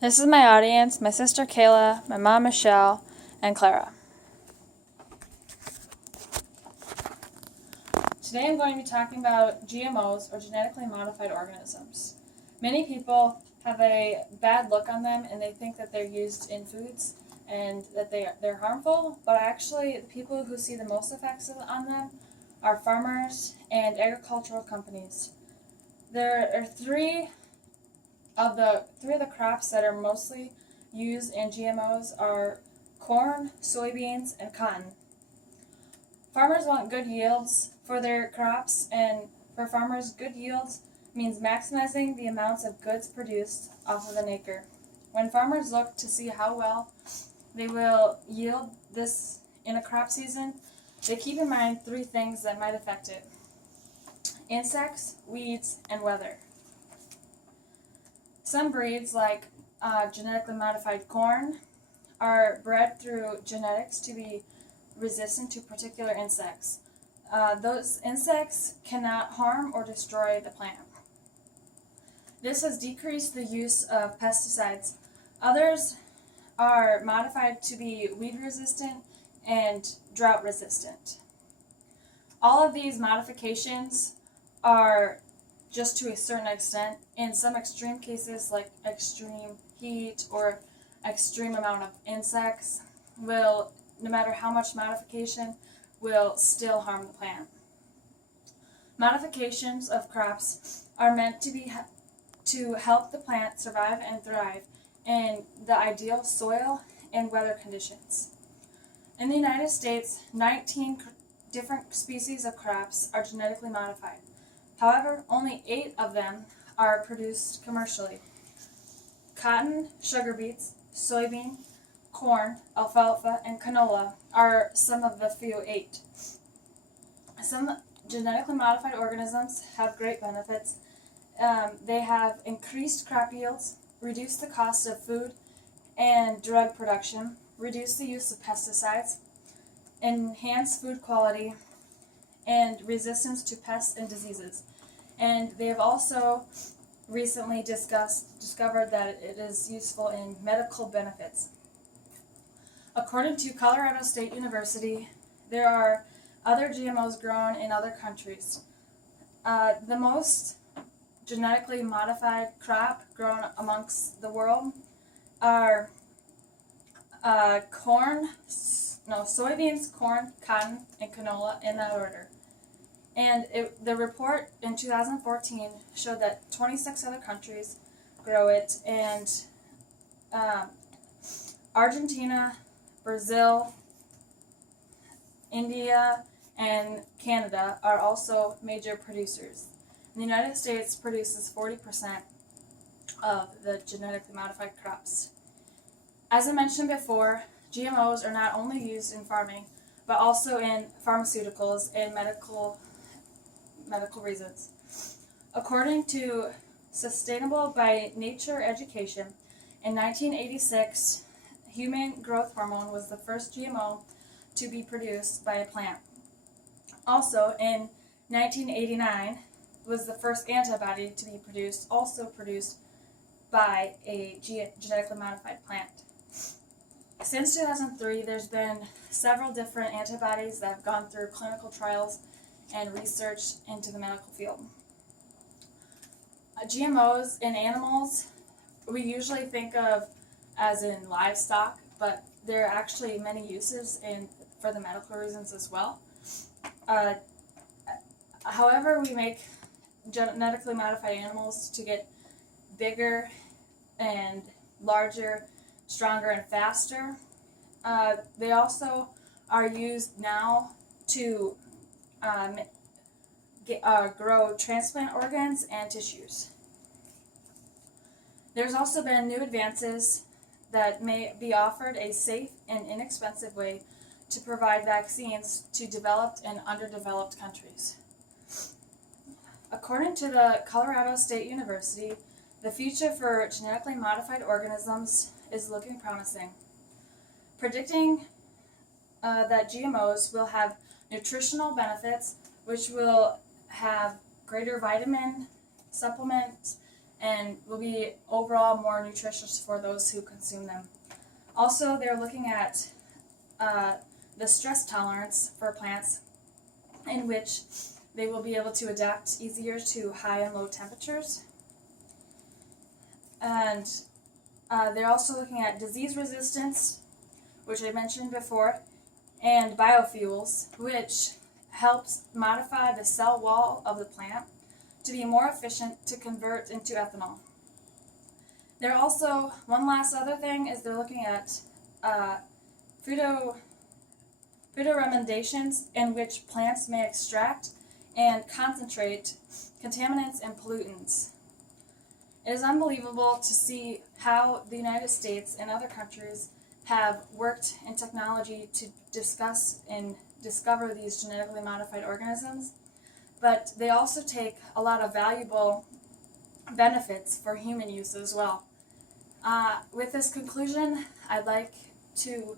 This is my audience, my sister Kayla, my mom Michelle, and Clara. Today I'm going to be talking about GMOs, or genetically modified organisms. Many people have a bad look on them and they think that they're used in foods and that they're harmful, but actually the people who see the most effects on them are farmers and agricultural companies. There are three of the crops that are mostly used in GMOs are corn, soybeans, and cotton. Farmers want good yields for their crops, and for farmers, good yields means maximizing the amounts of goods produced off of an acre. When farmers look to see how well they will yield this in a crop season, they keep in mind three things that might affect it: insects, weeds, and weather. Some breeds, like genetically modified corn, are bred through genetics to be resistant to particular insects. Those insects cannot harm or destroy the plant. This has decreased the use of pesticides. Others are modified to be weed resistant and drought resistant. All of these modifications are just to a certain extent. In some extreme cases, like extreme heat or extreme amount of insects, will, no matter how much modification, will still harm the plant. Modifications of crops are meant to help the plant survive and thrive in the ideal soil and weather conditions. In the United States, 19 different species of crops are genetically modified. However, only 8 of them are produced commercially. Cotton, sugar beets, soybean, corn, alfalfa, and canola are some of the few 8. Some genetically modified organisms have great benefits. They have increased crop yields, reduced the cost of food and drug production, reduced the use of pesticides, enhanced food quality, and resistance to pests and diseases. And they have also recently discovered that it is useful in medical benefits. According to Colorado State University, there are other GMOs grown in other countries. The most genetically modified crop grown amongst the world are soybeans, corn, cotton, and canola, in that order. And the report in 2014 showed that 26 other countries grow it, and Argentina, Brazil, India, and Canada are also major producers. The United States produces 40% of the genetically modified crops. As I mentioned before, GMOs are not only used in farming, but also in pharmaceuticals and medical reasons. According to Sustainable by Nature Education, in 1986, human growth hormone was the first GMO to be produced by a plant. Also, in 1989, was the first antibody to be produced, also produced by a genetically modified plant. Since 2003, there's been several different antibodies that have gone through clinical trials and research into the medical field. GMOs in animals, we usually think of as in livestock, but there are actually many uses for the medical reasons as well. However, we make genetically modified animals to get bigger and larger, stronger, and faster. They also are used now to grow transplant organs and tissues. There's also been new advances that may be offered a safe and inexpensive way to provide vaccines to developed and underdeveloped countries. According to the Colorado State University, the future for genetically modified organisms is looking promising, predicting that GMOs will have nutritional benefits, which will have greater vitamin supplements and will be overall more nutritious for those who consume them. Also, they're looking at the stress tolerance for plants, in which they will be able to adapt easier to high and low temperatures. And they're also looking at disease resistance, which I mentioned before, and biofuels, which helps modify the cell wall of the plant to be more efficient to convert into ethanol. They're also, one last other thing is they're looking at phytoremediations, in which plants may extract and concentrate contaminants and pollutants. It is unbelievable to see how the United States and other countries have worked in technology to discuss and discover these genetically modified organisms, but they also take a lot of valuable benefits for human use as well. With this conclusion, I'd like to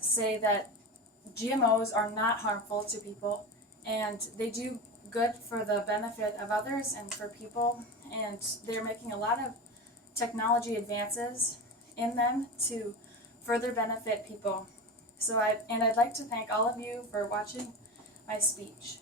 say that GMOs are not harmful to people, and they do good for the benefit of others and for people, and they're making a lot of technology advances in them to further benefit people. I'd like to thank all of you for watching my speech.